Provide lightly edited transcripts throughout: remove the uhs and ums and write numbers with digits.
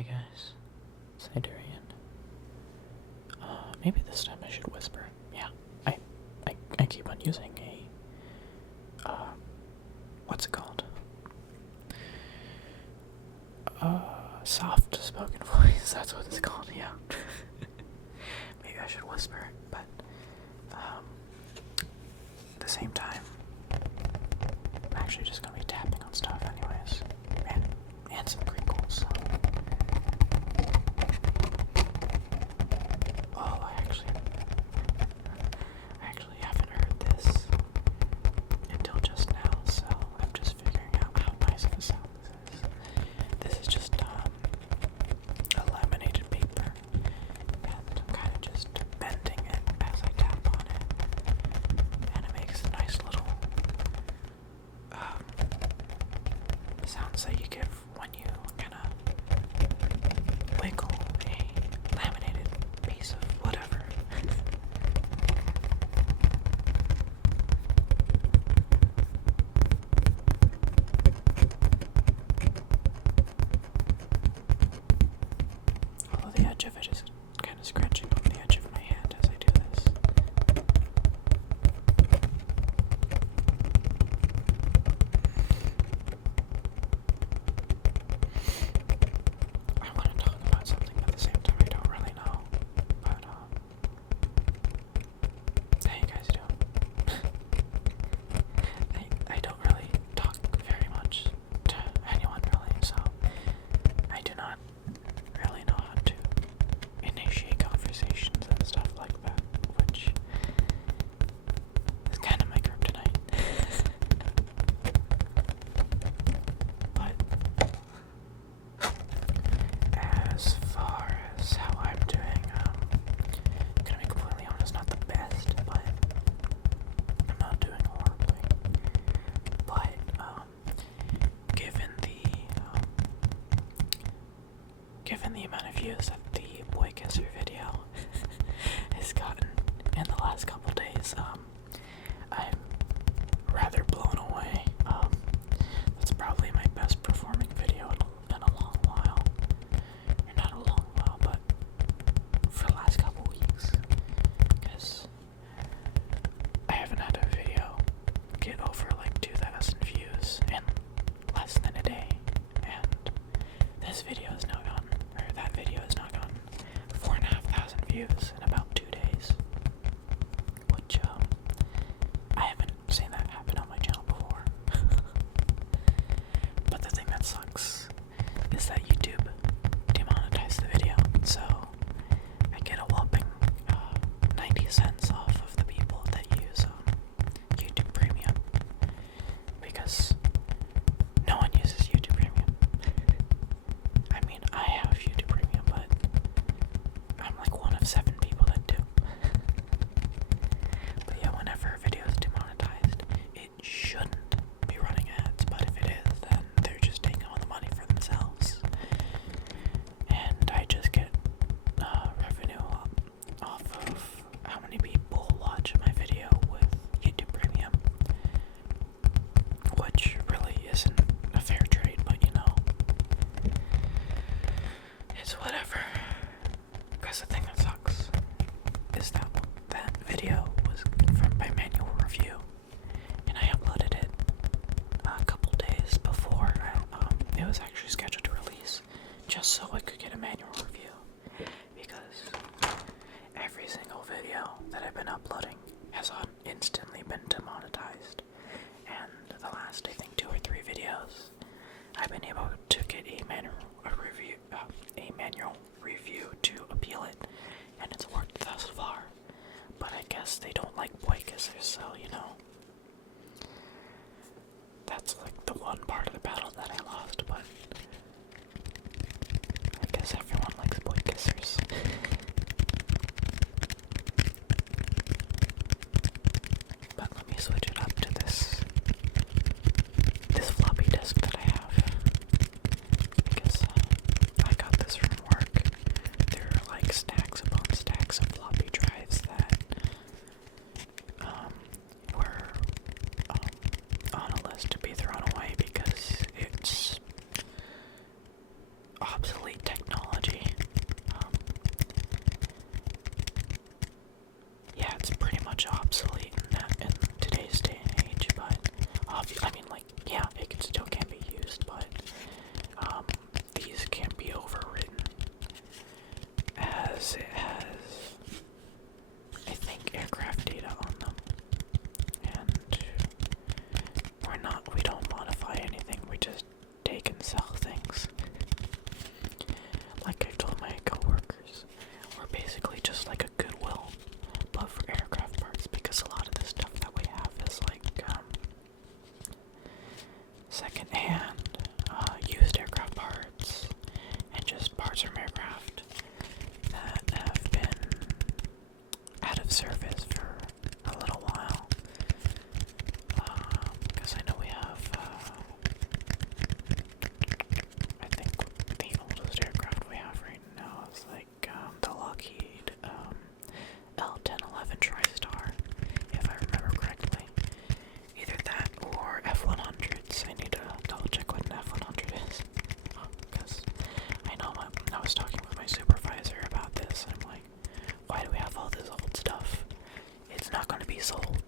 Hey guys, Zydurian. Maybe this time I should whisper. Yeah, I keep on using what's it called? Soft spoken voice, that's what it's called, yeah. Maybe I should whisper, but, at the same time, I'm actually just gonna be tapping on stuff anyways, and some crinkles, so. Oh, I actually haven't heard this until just now, so I'm just figuring out how nice of a sound this is. This is just, a laminated paper, and I'm kind of just bending it as I tap on it, and it makes a nice little, sounds that you give when you kind of wiggle a laminated piece of whatever. Although the edge of it is kind of scratching on the edge of my hand as I do this. I want to talk about something, but at the same time I don't really know. But, how you guys doing? I don't really talk very much to anyone really, so I do not really know how to initiate conversations and stuff like that, which is kind of my kryptonite. But as far as how I'm doing, gonna be completely honest, not the best, but I'm not doing horribly. But given the amount of views that the boykisser video has gotten in the last couple days, I'm rather blown away. That's probably my best performing video in a long while. Or not a long while, but for the last couple weeks. Because I haven't had a video get over like 2,000 views in less than a day. And this video has now gotten, or that video has now gotten 4,500 views in about 2 days. Which, I haven't seen that happen on my channel before. But the thing that sucks is that YouTube demonetized the video, so I get a whopping 90 cents off of the people that use YouTube Premium, because no one uses YouTube Premium. I mean, I have YouTube Premium, but I'm like one of 7 people that do. But yeah, whenever a video is demonetized, it shouldn't be running ads, but if it is, then they're just taking all the money for themselves. And I just get revenue off of how many people watch my video with YouTube Premium, which really isn't a fair trade, but you know, it's whatever. Because the thing that sucks is that that video was from my manual review, and I uploaded it a couple days before it was actually scheduled to release, just so I could get a manual review, because every single video that I've been uploading has instantly been demonetized, and the last, I think, 2 or 3 videos, I've been able to get a manual review to appeal it, and it's worked thus far. But I guess they don't like boykissers, so you know, that's like the one part of the battle that I lost. But I guess everyone likes boykissers. But let me switch it up to this floppy disk that I have, because I got this from work. There are like stacks upon stacks of floppy drives that were on a list to be thrown away because it's obsolete technology. secondhand, used aircraft parts, and just parts from aircraft that have been out of service for a little while. Because I know we have, I think the oldest aircraft we have right now is like the Lockheed L-1011 TriStar, if I remember correctly. Either that or F-100s. I need to double check what an F-100 is. Because I know I was talking with my supervisor about this, and I'm like, why do we have all this old stuff? It's not going to be sold.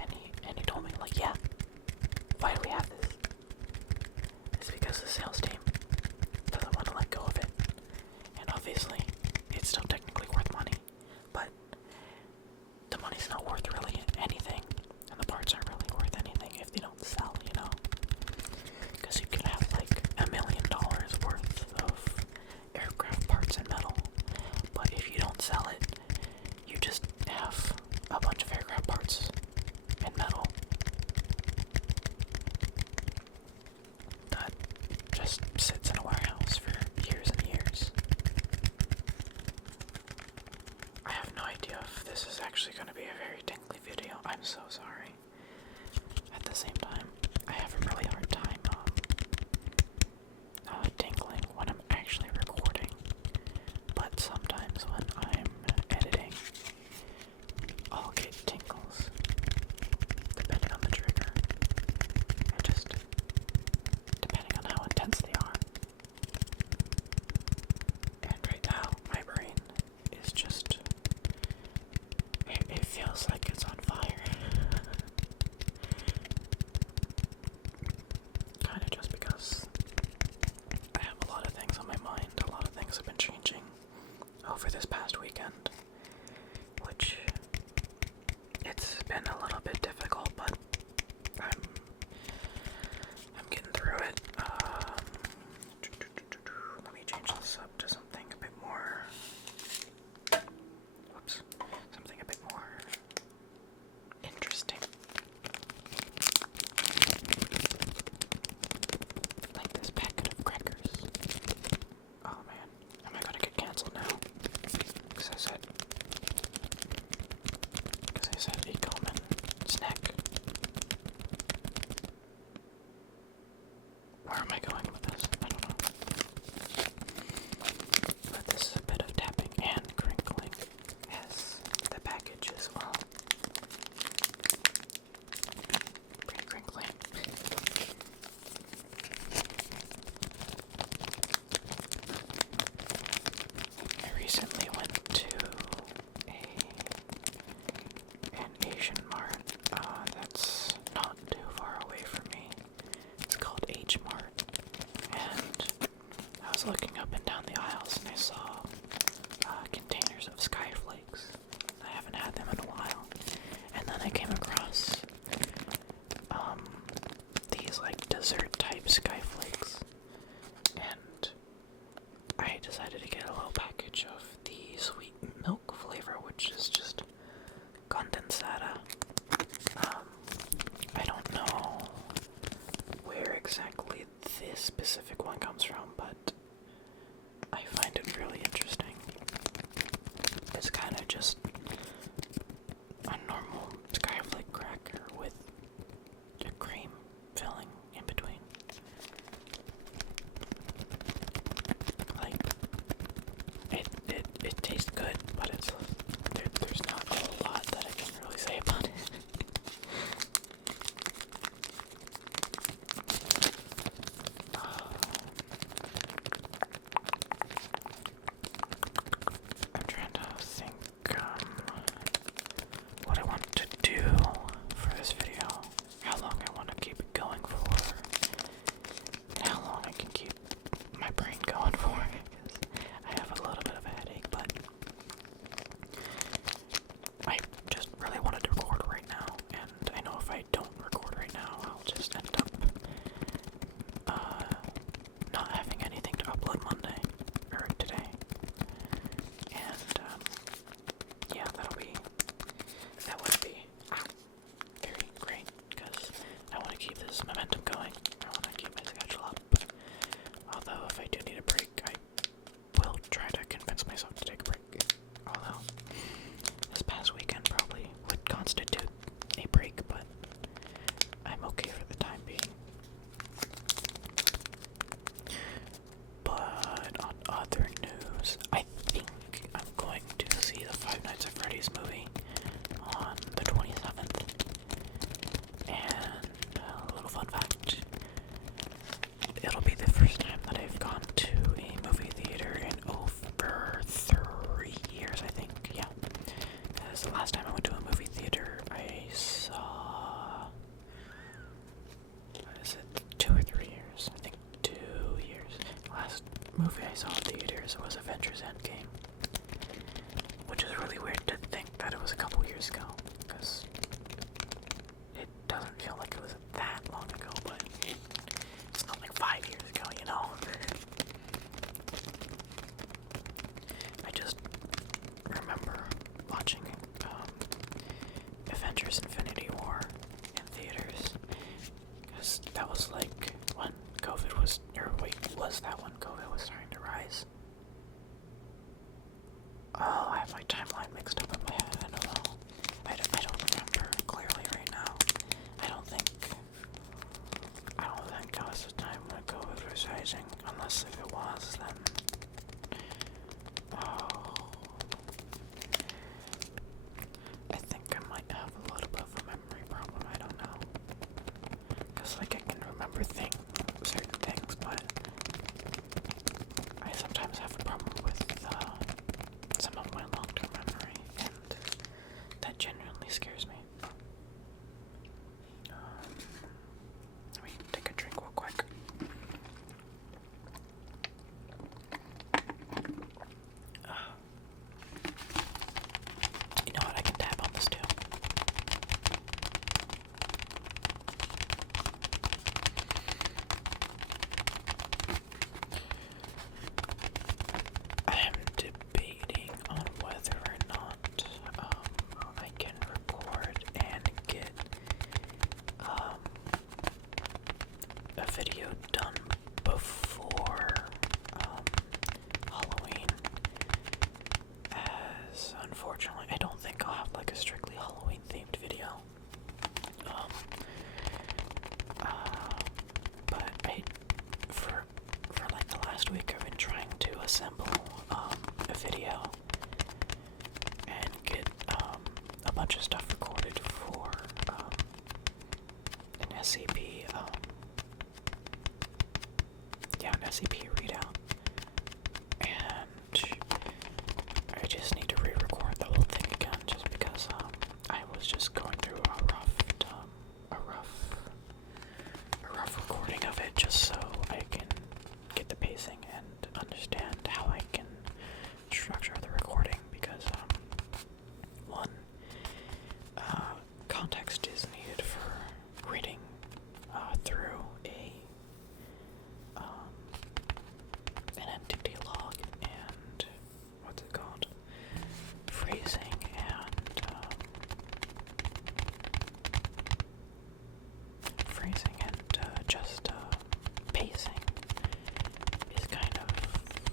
And he told me, like, yeah, why do we have this? It's because the sales team doesn't want to let go of it. And obviously, it's still technically worth money, but the money's not worth really anything, and the parts aren't really worth anything if they don't sell, you know? Because you can have like $1 million worth of aircraft parts and metal, but if you don't sell it, you just have a bunch of aircraft parts and metal that just sits in a warehouse for years and years. I have no idea if this is actually going to be a very tingly video. I'm so sorry. At the same time, I have a really hard time tingling when I'm actually recording, but sometimes when I'm editing, I'll get tingles, depending on the trigger, or just depending on how intense they are. And right now, my brain is just, it feels like it's on fire. Kind of just because I have a lot of things on my mind. A lot of things have been changing over this past weekend, which it's been a little bit difficult, but I'm getting through it. Let me change this up to something a bit more. Whoops, something a bit more interesting. Like this packet of crackers. Oh man, am I gonna get canceled now? Because I said a common snack. Where am I going with this? I don't know. But this is a bit of tapping and crinkling as the package as well. Pretty crinkly. I recently went to an Asian mart that's not too far away from me. It's called H Mart, and I was looking up and down the aisles and I saw containers of Skyflakes. I haven't had them in a while, and then I came across these like dessert type Skyflakes, and I decided to get a little package of the sweet milk flavor, which is just condensada. I don't know where exactly this specific one comes from, but I find it really interesting. It's kind of just a normal Skyflake cracker with a cream filling in between. movie I saw in theaters was Avengers Endgame, which is really weird to think that it was a couple years ago, because it doesn't feel like it was that long ago, but it's not like 5 years ago, you know? I just remember watching Avengers Infinity War in theaters, because that was like when COVID was, or wait, was that when COVID was starting to rise? Oh, I have my timeline mixed up in my head, I don't know. I don't remember clearly right now. I don't think that was the time when COVID was rising, unless if it was, then, oh, I think I might have a little bit of a memory problem, I don't know. Because, like, I can remember certain things, but I sometimes have a problem with some of my long-term memory, and that genuinely scares me. Let me take a drink real quick. You know what, I can tap on this too. I am debating on whether or not I can record and get a video done before Halloween, as unfortunately I don't think I'll have like a strictly Halloween themed video. But for like the last week I've been trying to assemble a video and get a bunch of stuff recorded for an SCP an SCP readout, and I just need to re-record the whole thing again, just because I was just going through a rough recording of it, just so I can get the pacing and understand how I can structure the recording, because one, context is needed for reading through an entity log, and what's it called? Phrasing and just pacing is kind of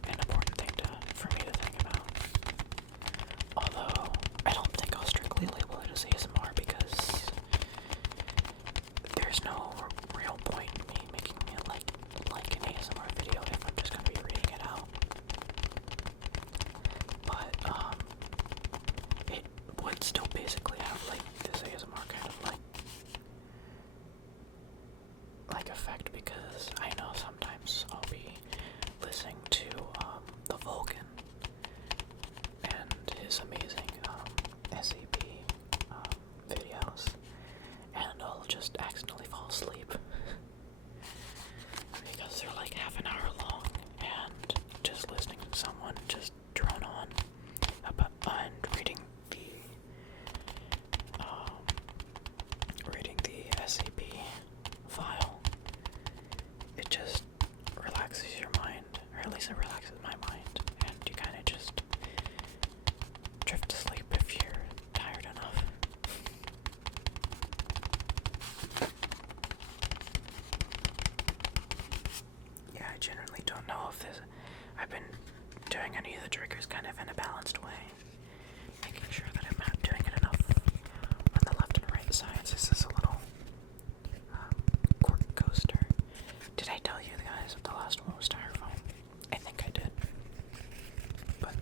an important thing for me to think about. Although I don't think I'll strictly label it as ASMR, because there's no real point in me making it like an ASMR video if I'm just gonna be reading it out. But it would still basically have like this ASMR kind of like effect, because I know sometimes I'll be listening to the Vulcan and his amazing SCP videos, and I'll just accidentally fall asleep because they're like half an hour long, and just listening to someone just drone on and reading the SCP file, it just relaxes your mind, or at least it relaxes my mind, and you kind of just drift to sleep if you're tired enough. Yeah, I generally don't know if I've been doing any of the triggers kind of in a balanced way, making sure that I'm not doing it enough on the left and right sides. This is a little cork coaster. Did I tell you guys that the last one was styrofoam? I think I did. But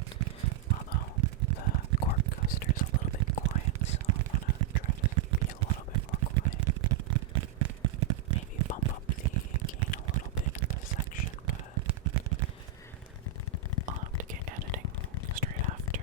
although the cork coaster is a little bit quiet, so I'm gonna try to be a little bit more quiet. Maybe bump up the gain a little bit in this section, but I'll have to get editing straight after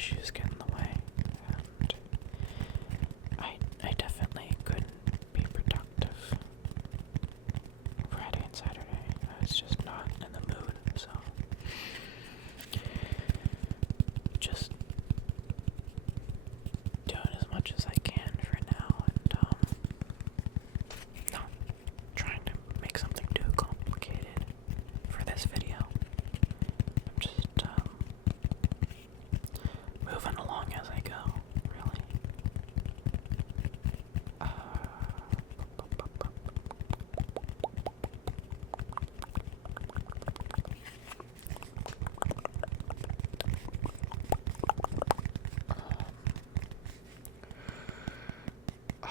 issues get in the way, and I definitely couldn't be productive Friday and Saturday. I was just not in the mood, so just doing as much as I can for now, and not trying to make something too complicated for this video. Just moving along as I go, really. I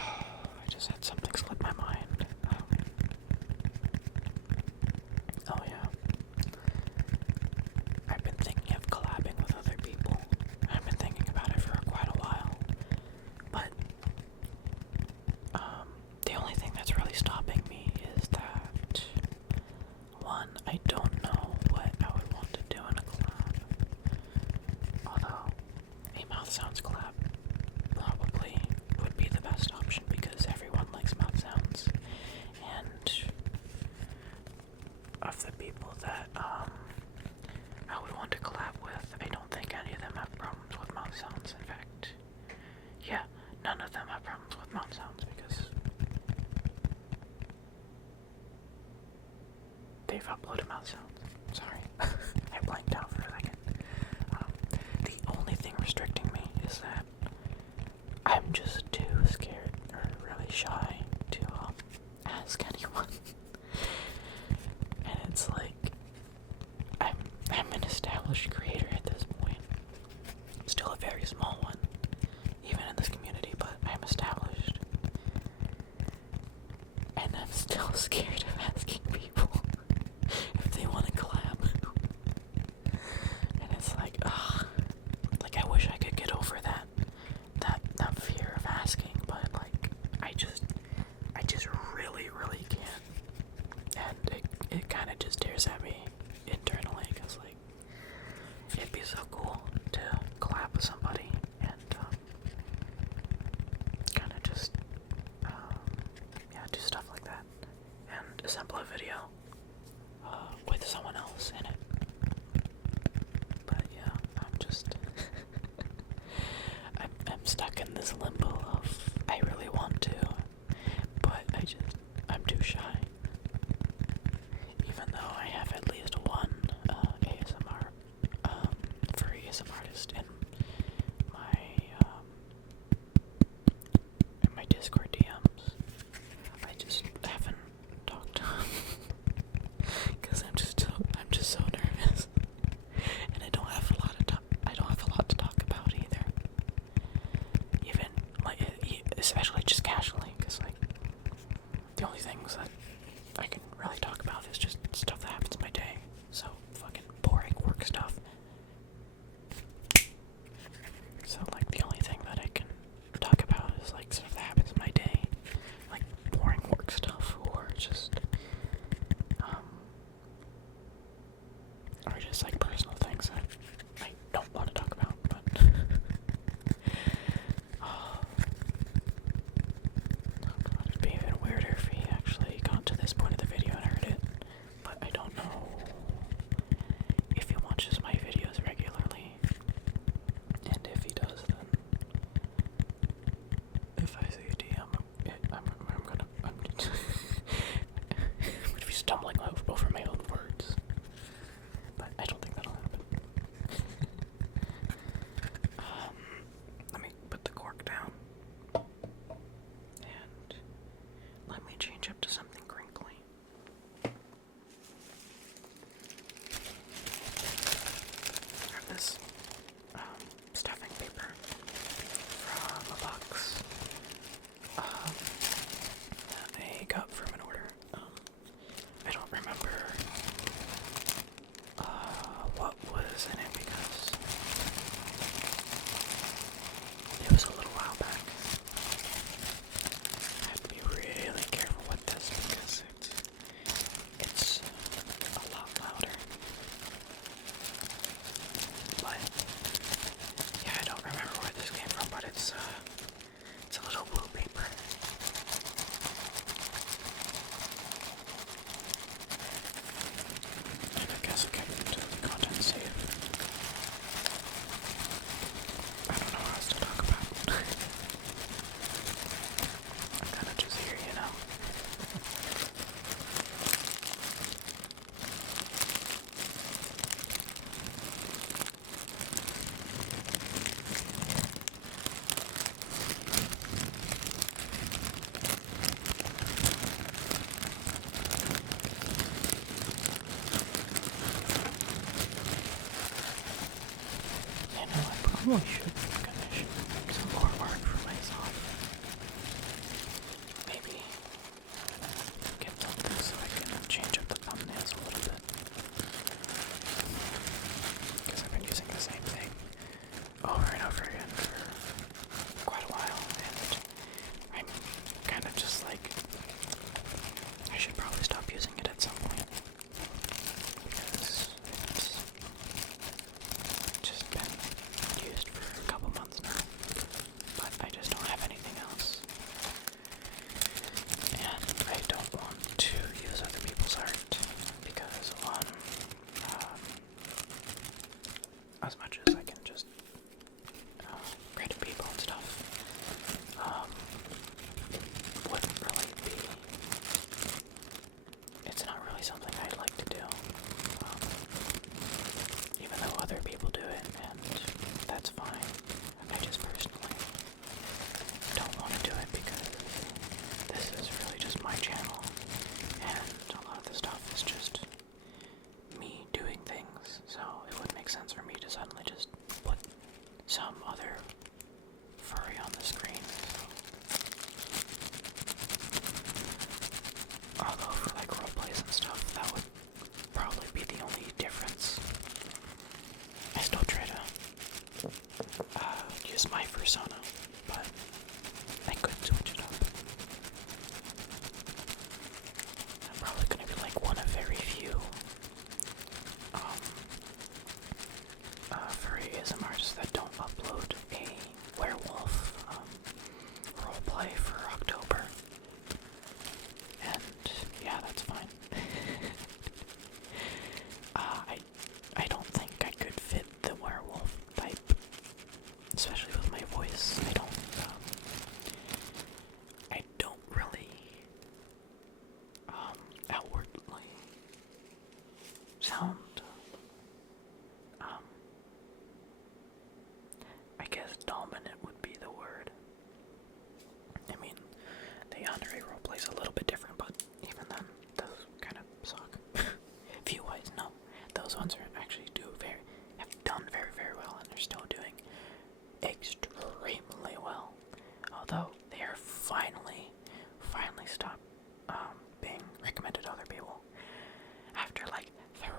just had something slip my mind. Oh yeah. I've been thinking of collabing with other people. I've been thinking about it for quite a while. But the only thing that's really stopping me is that, one, I don't know what I would want to do in a collab. Although a mouth sounds collab probably would be the best option because everyone likes mouth sounds. And of the people that I would want to collab with, I don't think any of them have problems with mouth sounds. In fact, yeah, none of them have problems with mouth sounds because they've uploaded mouth sounds. Sorry, I blanked out for a second. The only thing restricting me is that I'm just too scared or really shy to ask anyone. And it's like I'm an established creator at this point. Still a very small one, even in this community, but I'm established. And I'm still scared of asking people if they want to collab. And it's like, ugh. Like, I wish I could get over that fear of asking, but like, I just really, really can't. And it kind of just stares at me internally, because like, it'd be so cool to collab with somebody and kind of just yeah, do stuff like that and assemble a video with someone else in it. But yeah, I'm just I'm stuck in this limbo of I really want to, but I'm too shy. Even though I have at least one ASMR furry ASMR artist in my Discord DMs, I just haven't talked to him because I'm just so nervous, and I don't have a lot to talk about either. Even like, especially just casually, because like the only things that probably should finish some more art for myself. Maybe get something so I can change up the thumbnails a little bit. Because I've been using the same thing over and over again for quite a while, and I'm kind of just like, I should probably stop using it at some point. Because it's just been used for a couple months now, but I just don't have anything else. And I don't want to use other people's art because as much as I can just credit people and stuff, wouldn't really be, it's not really something I'd like to do, even though other people do it, and that's fine. I just personally don't want to do it because this is really just my channel, and a lot of the stuff is just me doing things, so it wouldn't make sense for me to suddenly just put some other furry on the screen. Although for like roleplays and stuff, that would probably be the only difference. I still try to use my persona, but I could switch it up. I'm probably gonna be like one of very few furry ASM artists that don't upload a werewolf roleplay for October. And yeah, that's fine. I don't think I could fit the werewolf type, especially with my voice. I don't really outwardly sound I guess dominant would be the word. I mean, the Yandere roleplay's a little bit different, but even then, those kind of suck. View-wise, no. Those ones are actually have done very, very well, and they're still doing extremely well. Although, they are finally stopped being recommended to other people after like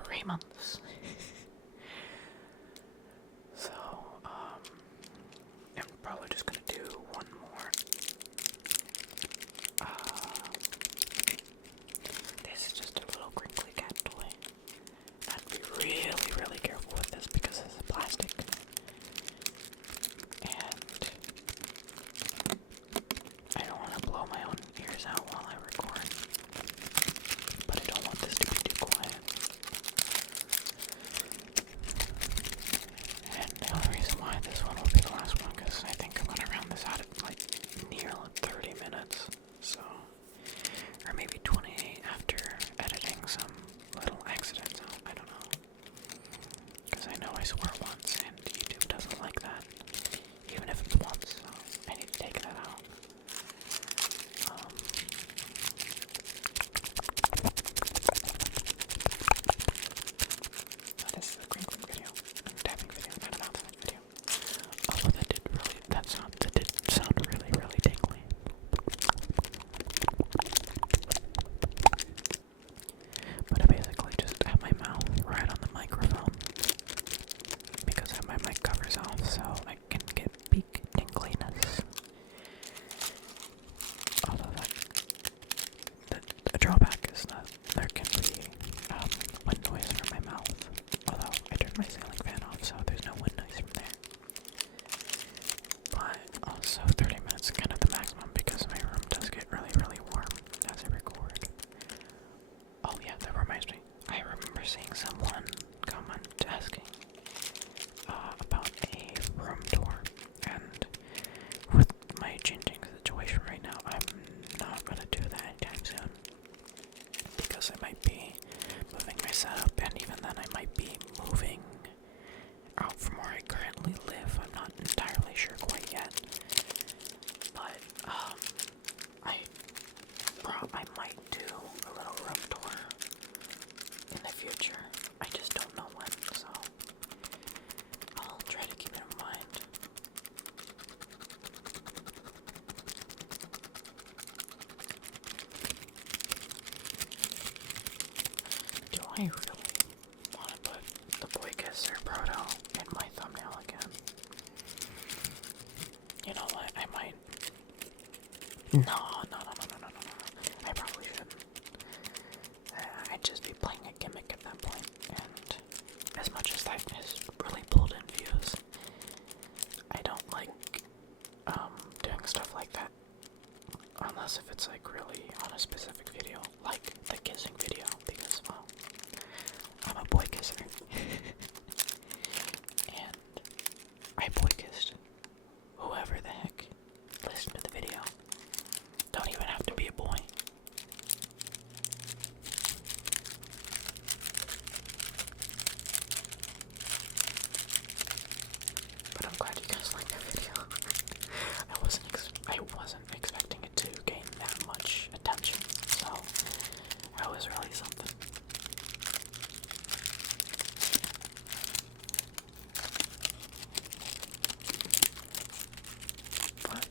3 months. So, I'm probably just gonna do one more. This is just a little crinkly cat toy. I'd be really, really careful with this because it's plastic. And I don't want to blow my own ears out while I record. But I don't want this to be too quiet. And the only reason why this one will be the last one, because I think I'm going to round this out at like near 30 minutes. So, or maybe 28 after editing some little accidents out. I don't know. Because I know I swore once and YouTube doesn't like that. Even if it's once, so I need to take that out. This is a crinkling video, a tapping video, not an outfit video. Although that did sound really, really tingly. But I basically just have my mouth right on the microphone because I have my mic covers off, so I can get peak tingliness. Although the drawback is that there can be wind noise from my mouth. Although I turned my ceiling fan off, so there's no wind noise from there. But also 30 minutes is kind of the maximum because my room does get really, really warm as I record. Oh yeah, that reminds me. I remember seeing someone comment asking about a room tour, and with my changing situation right now, I'm not gonna do that anytime soon because I might be moving my setup, and even then I might be moving out from where I currently live. I'm not entirely sure quite yet, but I might do a little room tour in the future. I just don't know when, so I'll try to keep it in mind. No, no, no, no, no, no, no, no. I probably shouldn't. I'd just be playing a gimmick at that point, and as much as that has really pulled in views, I don't like doing stuff like that unless if it's like really on a specific video, like the kissing video, because well, I'm a boy kisser. And I boy kissed whoever the heck listened to the video. Don't even have to be a boy. But I'm glad you guys liked the video. I wasn't expecting it to gain that much attention, so that was really something. But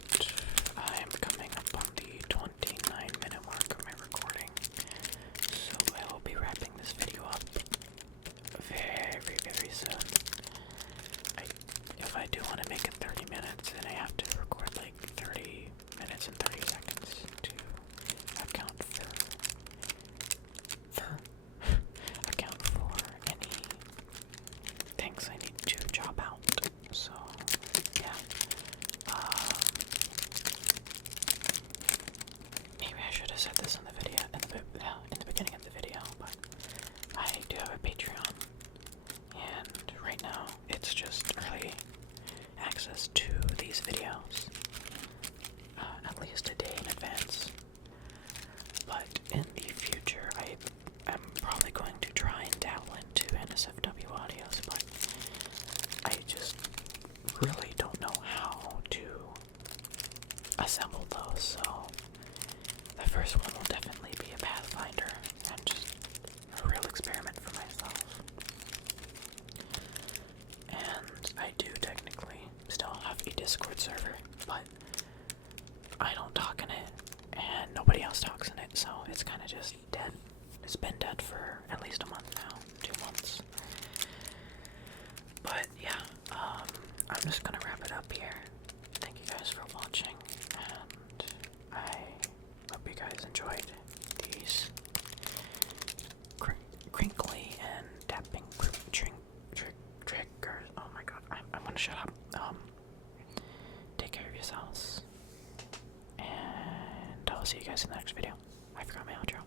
I'm coming up on the 29-minute mark of my recording, so I will be wrapping this video up very, very soon. If I do want to make it 30 minutes, then I have to record like 30 minutes and 30 seconds to account for any things I need to job out. So yeah, maybe I should have said this in the video in the beginning of the video, but I do have a Patreon, and right now it's just early access to these videos, at least a day in advance. But in the future, I'm probably going to try and dabble into NSFW audios, but I just really don't know how to assemble those, so the first one will definitely be a pathfinder and just a real experiment for myself. And I do technically still have a Discord server, but I don't talk in it, and nobody else talks in it, so it's kind of just dead. It's been dead for at least a month now, 2 months. But yeah, I'm just gonna wrap it up here. Thank you guys for watching, and I hope you guys enjoyed these crinkly and tapping triggers. Oh my god, I'm gonna shut up. Take care of yourselves, and I'll see you guys in the next video. I forgot my outro.